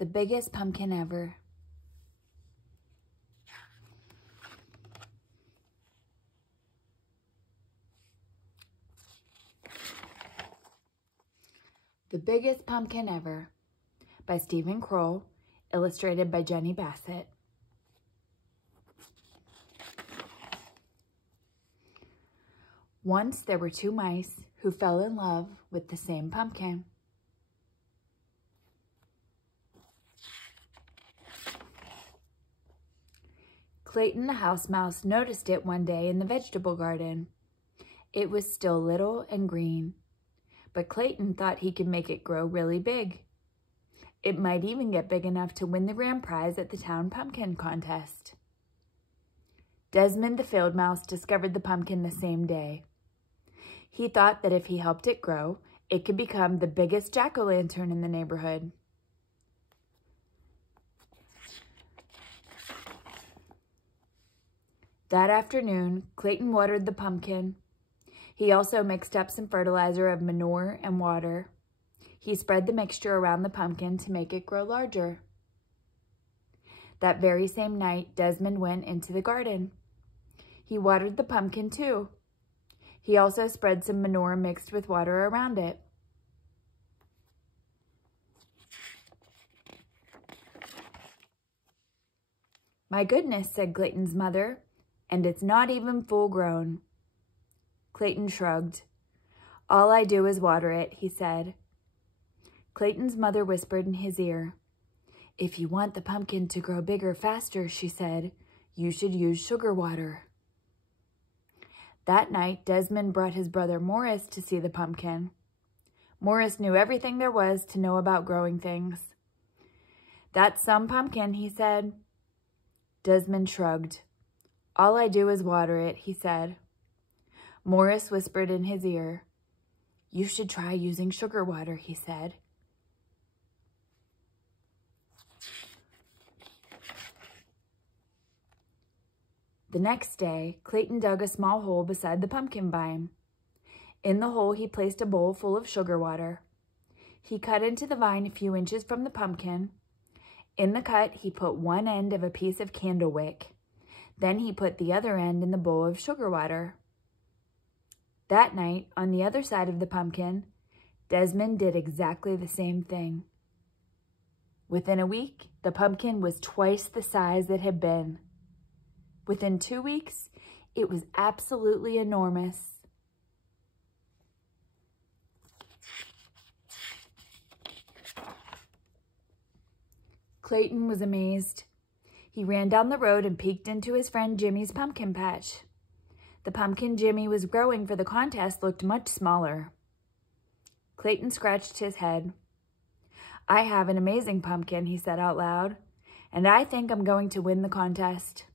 The biggest pumpkin ever. The Biggest Pumpkin Ever by Steven Kroll, illustrated by Jeni Bassett. Once there were two mice who fell in love with the same pumpkin. Clayton the house mouse noticed it one day in the vegetable garden. It was still little and green, but Clayton thought he could make it grow really big. It might even get big enough to win the grand prize at the town pumpkin contest. Desmond the field mouse discovered the pumpkin the same day. He thought that if he helped it grow, it could become the biggest jack-o'-lantern in the neighborhood. That afternoon, Clayton watered the pumpkin. He also mixed up some fertilizer of manure and water. He spread the mixture around the pumpkin to make it grow larger. That very same night, Desmond went into the garden. He watered the pumpkin too. He also spread some manure mixed with water around it. "My goodness," said Clayton's mother, "and it's not even full grown." Clayton shrugged. "All I do is water it," he said. Clayton's mother whispered in his ear. "If you want the pumpkin to grow bigger faster," she said, "you should use sugar water." That night, Desmond brought his brother Morris to see the pumpkin. Morris knew everything there was to know about growing things. "That's some pumpkin," he said. Desmond shrugged. "All I do is water it," he said. Morris whispered in his ear. "You should try using sugar water," he said. The next day, Clayton dug a small hole beside the pumpkin vine. In the hole, he placed a bowl full of sugar water. He cut into the vine a few inches from the pumpkin. In the cut, he put one end of a piece of candle wick. Then he put the other end in the bowl of sugar water. That night, on the other side of the pumpkin, Desmond did exactly the same thing. Within a week, the pumpkin was twice the size it had been. Within 2 weeks, it was absolutely enormous. Clayton was amazed. He ran down the road and peeked into his friend Jimmy's pumpkin patch. The pumpkin Jimmy was growing for the contest looked much smaller. Clayton scratched his head. "I have an amazing pumpkin," he said out loud, "and I think I'm going to win the contest."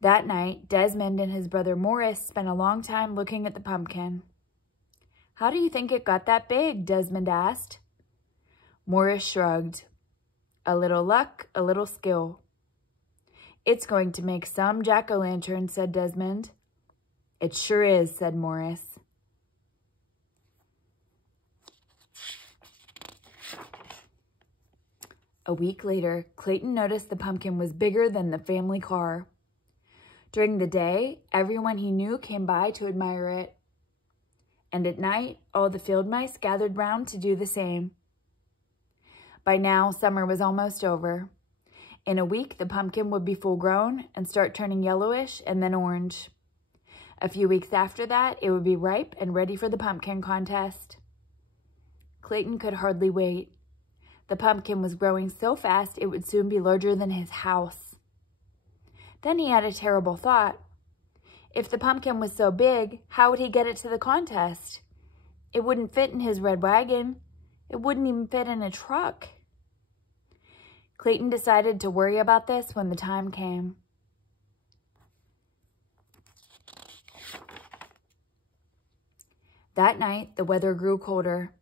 That night, Desmond and his brother Morris spent a long time looking at the pumpkin. "How do you think it got that big?" Desmond asked. Morris shrugged. "A little luck, a little skill." "It's going to make some jack-o'-lanterns," said Desmond. "It sure is," said Morris. A week later, Clayton noticed the pumpkin was bigger than the family car. During the day, everyone he knew came by to admire it. And at night, all the field mice gathered round to do the same. By now, summer was almost over. In a week, the pumpkin would be full grown and start turning yellowish and then orange. A few weeks after that, it would be ripe and ready for the pumpkin contest. Clayton could hardly wait. The pumpkin was growing so fast it would soon be larger than his house. Then he had a terrible thought. If the pumpkin was so big, how would he get it to the contest? It wouldn't fit in his red wagon. It wouldn't even fit in a truck. Clayton decided to worry about this when the time came. That night, the weather grew colder.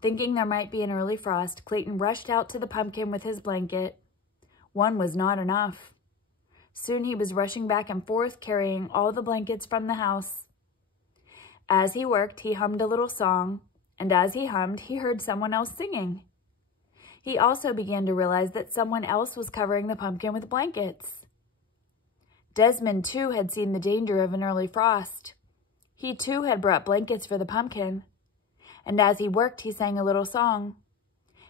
Thinking there might be an early frost, Clayton rushed out to the pumpkin with his blanket. One was not enough. Soon he was rushing back and forth, carrying all the blankets from the house. As he worked, he hummed a little song, and as he hummed, he heard someone else singing. He also began to realize that someone else was covering the pumpkin with blankets. Desmond, too, had seen the danger of an early frost. He, too, had brought blankets for the pumpkin. And as he worked, he sang a little song.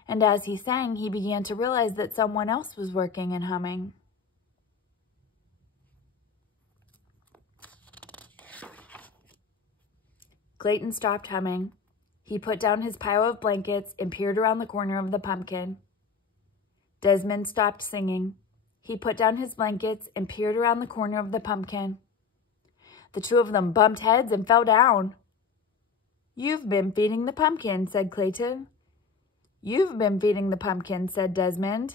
And as he sang, he began to realize that someone else was working and humming. Clayton stopped humming. He put down his pile of blankets and peered around the corner of the pumpkin. Desmond stopped singing. He put down his blankets and peered around the corner of the pumpkin. The two of them bumped heads and fell down. "You've been feeding the pumpkin," said Clayton. "You've been feeding the pumpkin," said Desmond.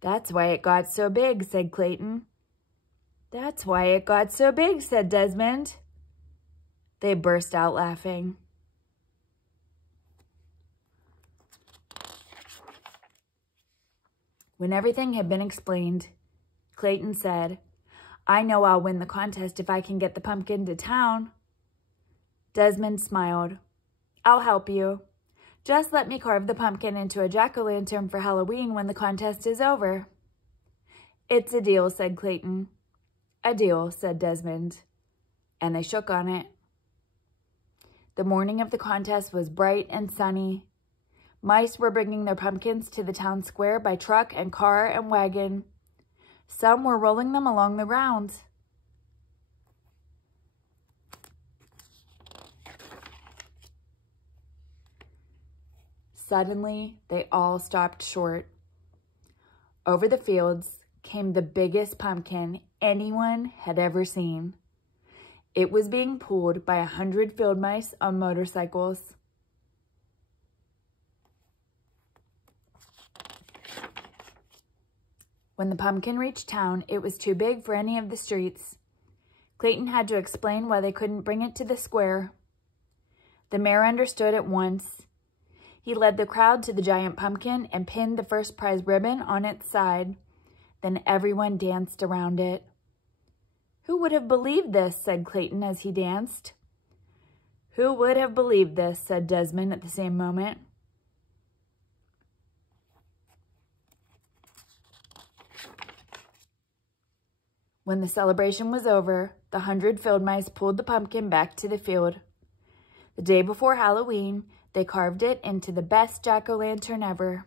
"That's why it got so big," said Clayton. "That's why it got so big," said Desmond. They burst out laughing. When everything had been explained, Clayton said, "I know I'll win the contest if I can get the pumpkin to town." Desmond smiled. "I'll help you. Just let me carve the pumpkin into a jack-o'-lantern for Halloween when the contest is over." "It's a deal," said Clayton. "A deal," said Desmond. And they shook on it. The morning of the contest was bright and sunny. Mice were bringing their pumpkins to the town square by truck and car and wagon. Some were rolling them along the ground. Suddenly, they all stopped short. Over the fields came the biggest pumpkin anyone had ever seen. It was being pulled by 100 field mice on motorcycles. When the pumpkin reached town, it was too big for any of the streets. Clayton had to explain why they couldn't bring it to the square. The mayor understood at once. He led the crowd to the giant pumpkin and pinned the first prize ribbon on its side. Then everyone danced around it. "Who would have believed this?" said Clayton as he danced. "Who would have believed this?" said Desmond at the same moment. When the celebration was over, the 100 field mice pulled the pumpkin back to the field. The day before Halloween, they carved it into the best jack-o'-lantern ever.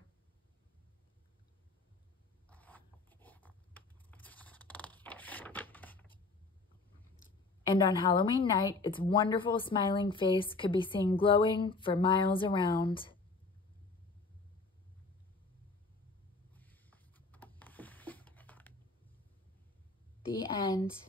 And on Halloween night, its wonderful smiling face could be seen glowing for miles around. The end.